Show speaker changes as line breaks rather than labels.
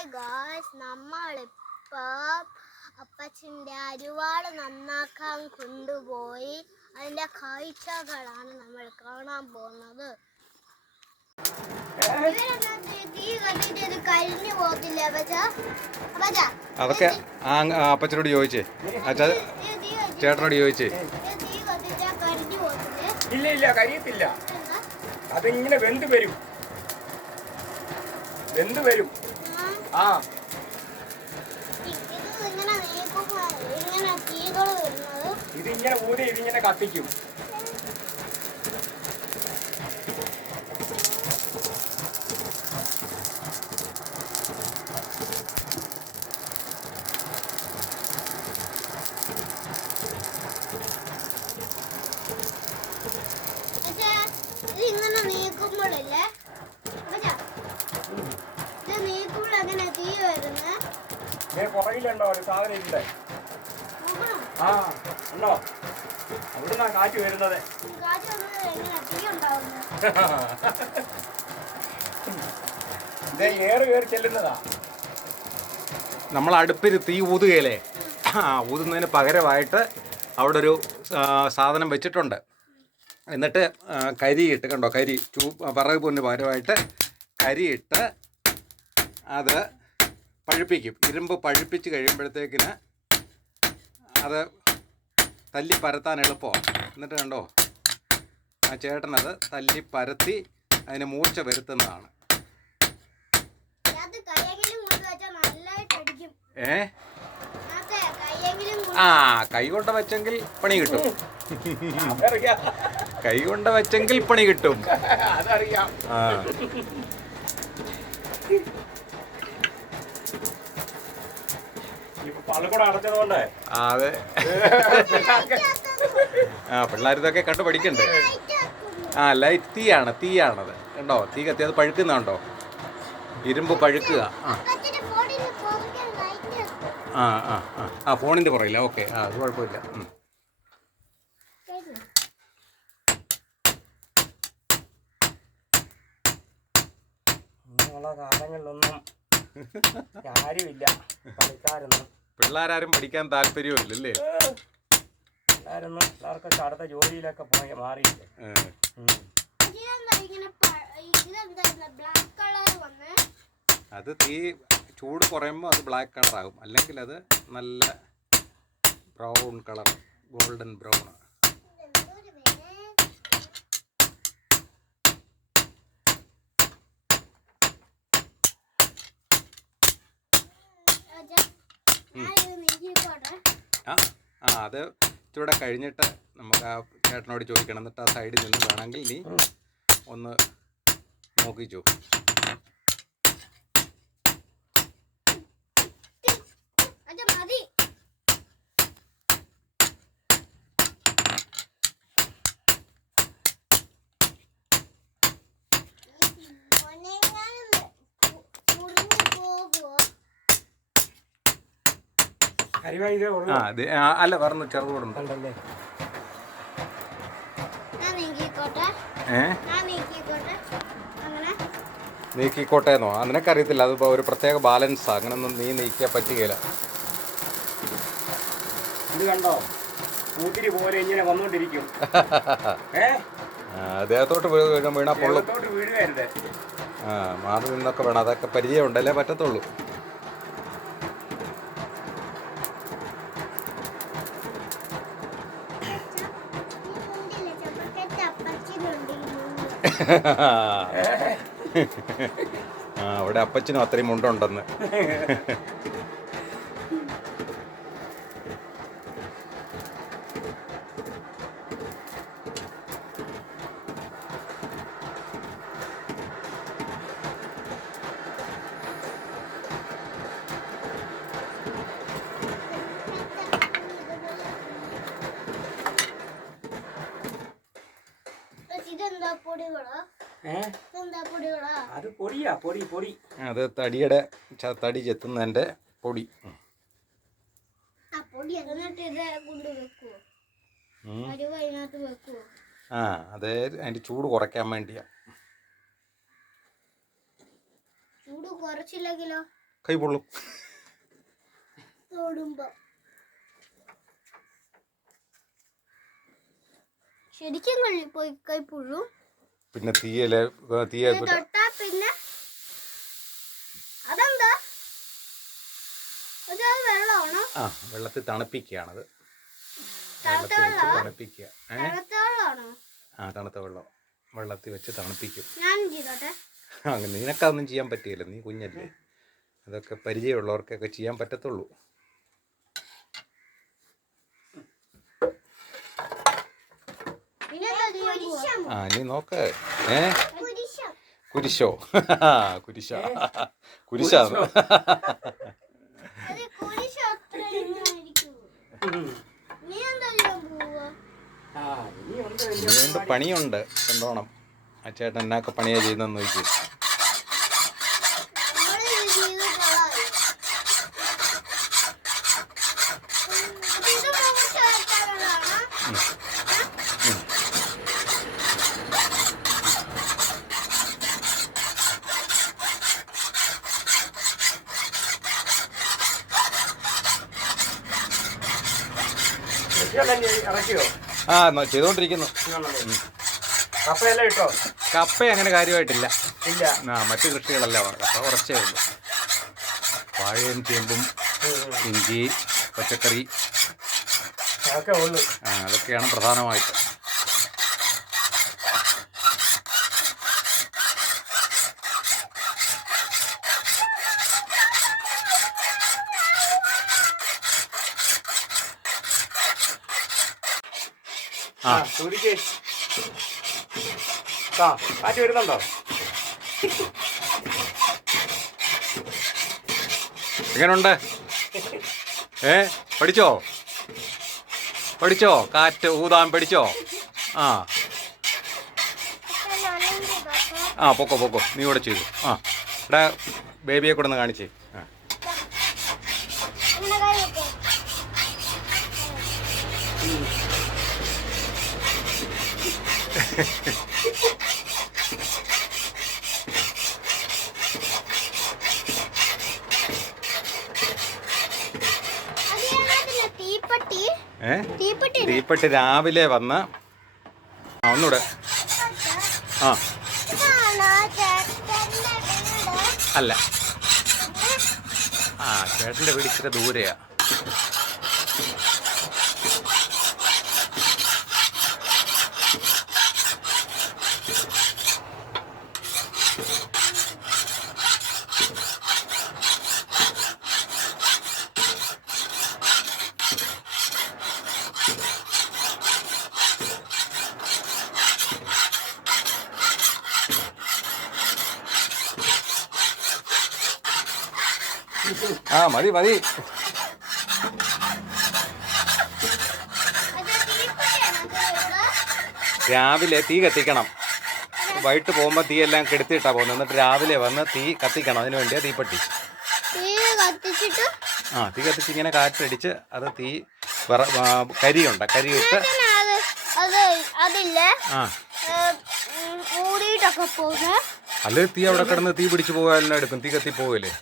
Hi guys നമ്മളിപ്പോൾ അപ്പച്ചന്റെ അരുവാൾ നന്നാക്കാൻ കൊണ്ടുപോയി. അതിന്റെ കാഴ്ചകളാണ് നമ്മൾ കാണാൻ പോകുന്നത്.
അതൊക്കെ അപ്പച്ചനോട് ചോദിച്ചേ. അച്ഛാ ചേട്ടനോട് ചോദിച്ചേ.
ഇല്ല ഇല്ല കഴിയത്തില്ല? അതിങ്ങനെ വെന്ത് വരും. വെന്ത് വരും.
ആ, ഇതിങ്ങനെ തീകൾ വരുന്നത്.
ഇതിങ്ങനെ ഊതി ഇതിങ്ങനെ കത്തിക്കും
പക്ഷേ ഇത് ഇങ്ങനെ നീക്കുമ്പോഴല്ലേ അപ്പച്ചാ, ഇത് നീക്കുമ്പോൾ അങ്ങനെ തീ വരുന്നത്
ദേ പുറകിലുണ്ടോ? ഒരു സാധനം ഇല്ലേ ആ ഉണ്ടോ? അവിടുന്നാ കാറ്റ് വരുന്നത്. ഇതേ ഏറ് കയറി ചെല്ലുന്നതാ.
നമ്മൾ അടുപ്പിൽ തീ ഊതുകയില്ലേ ആ ഊതുന്നതിന് പകരമായിട്ട് അവിടെ ഒരു സാധനം വെച്ചിട്ടുണ്ട്. എന്നിട്ട് കരിയിട്ട് കണ്ടോ കരി ചൂ വിറക് പൊന്നിന് പകരമായിട്ട് കരിയിട്ട് അത് പഴുപ്പിക്കും. ഇരുമ്പ് പഴുപ്പിച്ച് കഴിയുമ്പോഴത്തേക്കിന് അത് തല്ലി പരത്താൻ എളുപ്പമാണ്. എന്നിട്ട് കണ്ടോ? ആ ചേട്ടനത് തല്ലി പരത്തി അതിന് മൂർച്ച വരുത്തുന്നതാണ്. ഏ? ആ കൈ കൊണ്ട് വെച്ചെങ്കിൽ പണി കിട്ടും. കൈ കൊണ്ട് വെച്ചെങ്കിൽ പണി കിട്ടും.
അതറിയാം.
ആ. അതെ. ആ പിള്ളേരിതൊക്കെ കണ്ടു പഠിക്കണ്ടേ? ആ ലൈറ്റ് തീയാണ് തീയാണത്. കണ്ടോ? തീ കത്തി അത് പഴുക്കുന്നുണ്ടോ? ഇരുമ്പ് പഴുക്കുക. ആ. ആ ആ ആ. ആ ഫോണിന്റെ പുറകില്ല ഓക്കെ. ആ അത് കുഴപ്പമില്ല. ഒന്നും
കാര്യമില്ല
അങ്ങനെയുള്ള കാലങ്ങളിലൊന്നും ആരുമില്ല പണിക്കാരൊന്നും
പിള്ളേരാരും പഠിക്കാൻ താല്പര്യമില്ലല്ലേ
പിള്ളേരൊന്നും പിള്ളേർക്കൊക്കെ അടുത്ത ജോലിയിലൊക്കെ പോയി മാറിയില്ലേ?
കളർ
അത് തീ ചൂട് കുറയുമ്പോൾ അത് ബ്ലാക്ക് കളറാകും അല്ലെങ്കിൽ അത് നല്ല ബ്രൗൺ കളർ ഗോൾഡൻ ബ്രൗൺ
എന്തോരു
ആ ആ അത് ഇച്ചിരൂടെ കഴിഞ്ഞിട്ട് നമുക്ക് ആ ചേട്ടനോട് ചോദിക്കണം. എന്നിട്ട് ആ സൈഡിൽ നിന്ന് വേണമെങ്കിൽ നീ. ഒന്ന് നോക്കിച്ചു
ഇതേ
അല്ല പറഞ്ഞു ചെറുതോടുണ്ട്
കണ്ടല്ലേ?
ഞാൻ നീക്കിക്കോട്ടെ.
എന്നോ നിനക്കറിയത്തില്ല അതിപ്പോൾ ഒരു പ്രത്യേക ബാലൻസാണ് അങ്ങനൊന്നും നീ നീക്കിയാൽ പറ്റുകയില്ല
ഇത് കണ്ടോ? കൂത്തിരി പോലെ ഇങ്ങനെ വന്നോണ്ടിരിക്കും. ഏ?
ആ, ദേഹത്തോട്ട് വീ- വീണ പൊള്ളും. ആ മാറി നിന്നൊക്കെ വേണം. അതൊക്കെ പരിചയം ഉണ്ടല്ലേ പറ്റത്തുള്ളൂ. ആ അവിടെ അപ്പച്ചനും അത്രയും മുണ്ടുണ്ടെന്ന്.
അത് പൊടിയാ പൊടി പൊടി.
അത് തടിയുടെ തടി ചെത്തുന്നതിന്റെ പൊടി.
ആ
അത് അതിന്റെ ചൂട് കുറയ്ക്കാൻ വേണ്ടിയാ.
ചൂട് കുറച്ചില്ലെങ്കിലോ?
കൈ പൊള്ളും.
തൊടുമ്പോ. ശരിക്കും പോയി കൈ പുഴു
പിന്നെ തീയൽ തീയ
തൊട്ടാ പിന്നെ അതെന്താ? അത് വെള്ളമാണോ?
ആ വെള്ളത്തിൽ തണുപ്പിക്കുകയാണത്.
തണുത്ത
വെള്ളത്തിൽ വെച്ച്
വെള്ളമാ?
തണുപ്പിക്കുക. ഏ? ആ തണുത്ത വെള്ളം. വെള്ളത്തിൽ വെച്ച് തണുപ്പിക്കും.
ഞാൻ ചെയ്തോട്ടെ.
അങ്ങനെ നിനക്കതൊന്നും ചെയ്യാൻ പറ്റിയില്ല. നീ കുഞ്ഞല്ലേ. അതൊക്കെ പരിചയമുള്ളവർക്കൊക്കെ ചെയ്യാൻ പറ്റത്തുള്ളൂ
പിന്നെ എന്താ ചെയ്യാൻ പോവാ?
ആ നീ നോക്ക്. ഏ?
കുരിശം.
കുരിശോ. കുരിശ.
നീ.
പണിയുണ്ട്? എന്തോണം ആ ചേട്ടൻ എന്നാക്കെ പണിയാ ചെയ്യുന്നെന്ന് നോക്കി ആ നോ- ചെയ്തുകൊണ്ടിരിക്കുന്നു
ആണല്ലേ? കപ്പയെല്ലാം ഇട്ടോ
കപ്പ അങ്ങനെ കാര്യമായിട്ടില്ല ആ മറ്റു കൃഷികളല്ല. കപ്പ കുറച്ചേ ഉള്ളൂ വാഴയും ചേമ്പും. ഇഞ്ചി പച്ചക്കറി അതൊക്കെയാണ് പ്രധാനമായിട്ട്
ആ.
ആ
സൂര്യക്ക് ആ കാറ്റ് വരുന്നുണ്ടോ?
എങ്ങനുണ്ട്? ഏ പഠിച്ചോ? പഠിച്ചോ? കാറ്റ് ഊതാൻ പഠിച്ചോ? ആ. ആ പൊക്കോ പൊക്കോ. നീ കൂടെ ചെയ്തു. ആ. ഇവിടെ ബേബിയെ കൂടെ ഒന്ന് കാണിച്ചേ ആ
ഇങ്ങനെ കൈ വെക്ക്. അത് ഏതാ തീപ്പെട്ടി
ഏ?
തീപ്പെട്ടി
രാവിലെ വന്ന് ആ ഒന്നൂടെ. ആ. അല്ല. ആ ചേട്ടന്റെ വീട് ഇച്ചിരി ദൂരെയാ. ആ മതി മതി. രാവിലെ തീ കത്തിക്കണം. വൈകിട്ട് പോകുമ്പോൾ തീ എല്ലാം കെടുത്തിട്ടാ പോകുന്നത്. എന്നിട്ട് രാവിലെ വന്ന് തീ കത്തിക്കണം. അതിന് വേണ്ടിയാ തീപ്പെട്ടി. ആ തീ കത്തിച്ച് ഇങ്ങനെ കാറ്റടിച്ച് അത് തീ കരിയുണ്ട്. കരിയിട്ട് ആ. അല്ലെ? തീ അവിടെ കിടന്ന് തീ പിടിച്ചു പോകാൻ എടുക്കും. തീ കത്തി പോവില്ലേ?